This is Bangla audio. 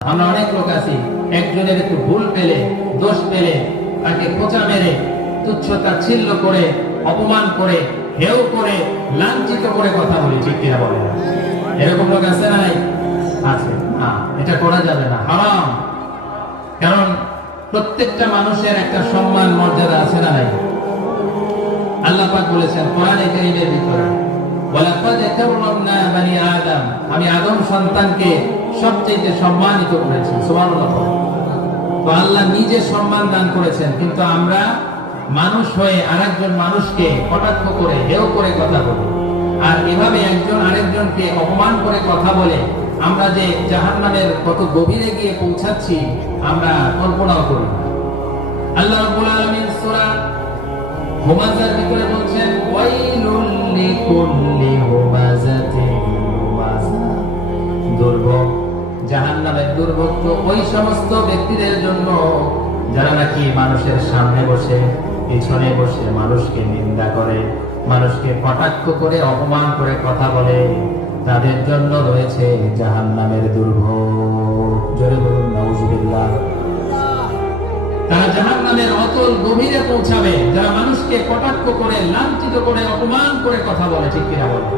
আমরা অনেক লোক আছি, একজনের একটু ভুল পেলে, দোষ পেলে তাকে খোঁচা মেরে, তুচ্ছ তাচ্ছিল্য করে, অপমান করে, হেয় করে, লাঞ্ছিত করে কথা বলি, ঠিক কিনা বলে? এরকম লোক আছে না? নাই? আছে। না, এটা করা যাবে না, হারাম। কারণ প্রত্যেকটা মানুষের একটা সম্মান মর্যাদা আছে না? নাই? আল্লাহ পাক বলেছেন কোরআনে কারীমের ভিতরে, ওয়ালাকাদ কাররামনা বানি আদম, আমি আদম সন্তানকে সবচেয়ে সম্মানিত করেছি। সুবহানাল্লাহ। তো আল্লাহ নিজে সম্মান দান করেছেন, কিন্তু আমরা মানুষ হয়ে আরেকজন মানুষকে কটাক্ষ করে, হেয় করে কথা বলি, আর এভাবে একজন আরেকজনকে অপমান করে কথা বলে আমরা যে জাহান্নামের কত গভীরে গিয়ে পৌঁছাচ্ছি আমরা কল্পনাও করি না। আল্লাহ রাব্বুল আলামিন সূরা হুমাযার ভিতরে বলছেন, ওয়াইলুল লিকুল্লি হুমাযাতিন লুমাযা, দুর্ভোগ, জাহান্নামের দুর্ভোগ তো ওই সমস্ত ব্যক্তিদের জন্য যারা নাকি মানুষের সামনে বসে, পিছনে বসে মানুষকে নিন্দা করে, মানুষকে কটাক্ষ করে, অপমান করে কথা বলে, তাদের জন্য রয়েছে জাহান্নামের দুর্ভোগ। জোরে বলুন নাউযুবিল্লাহ। তারা জাহান্নামের অতল গভীরে পৌঁছাবে যারা মানুষকে কটাক্ষ করে, লাঞ্ছিত করে, অপমান করে কথা বলে, ঠিক কিনা বলে?